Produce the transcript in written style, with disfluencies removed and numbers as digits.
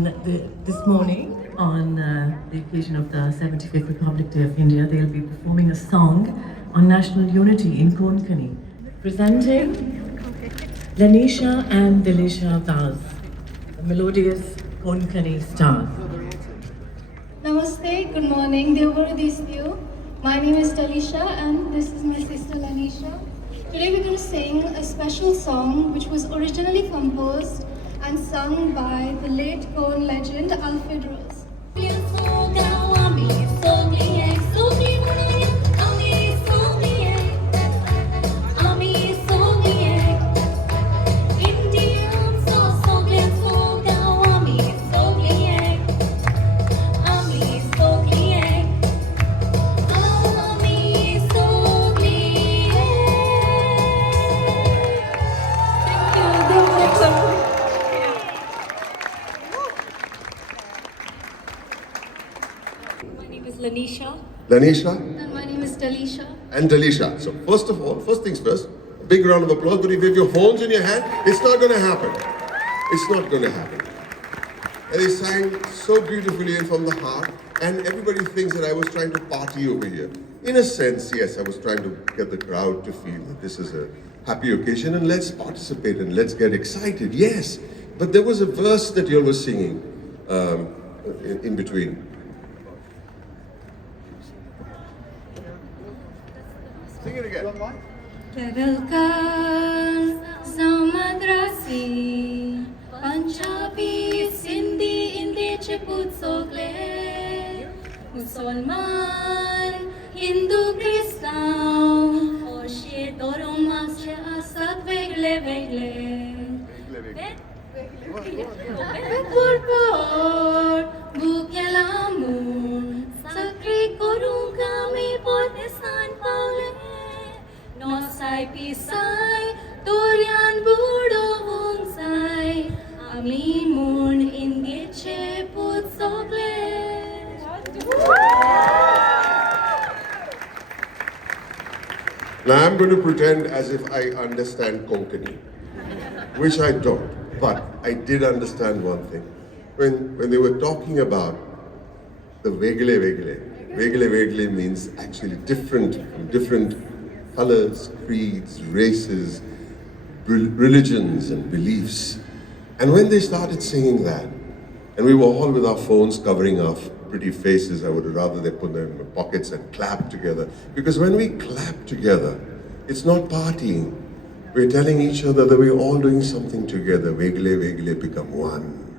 This morning, on the occasion of the 75th Republic Day of India, they'll be performing a song on national unity in Konkani, presenting Lanisha and Dilisha Bhas, the melodious Konkani stars. Namaste, good morning, Devaru. My name is Talisha and this is my sister Lanisha. Today we're going to sing a special song which was originally composed and sung by the late Kon legend Alfred. Lanisha? And my name is Talisha. And Talisha. So first of all, first things first, a big round of applause, but if you have your horns in your hand, it's not going to happen. It's not going to happen. And they sang so beautifully and from the heart, and everybody thinks that I was trying to party over here. In a sense, yes, I was trying to get the crowd to feel that this is a happy occasion and let's participate and let's get excited, yes. But there was a verse that you all were singing in between. Sing it again. Keralkan Samadrasi Punjabi Sindhi Indi Chiput Sogle Musalman Hindu Christian Oshe Doromashe Asad Vegle Purpur Bukelamun Sakri Korungami Potesan Paule Nosai pisai, Torian budo bonsai, Ami mun indiche put sogle. Now I'm going to pretend as if I understand Konkani, which I don't, but I did understand one thing. When they were talking about the Vegle means actually different colors, creeds, races, religions and beliefs. And when they started singing that, and we were all with our phones covering our pretty faces, I would rather they put them in their pockets and clap together. Because when we clap together, it's not partying. We're telling each other that we're all doing something together. Vegle become one.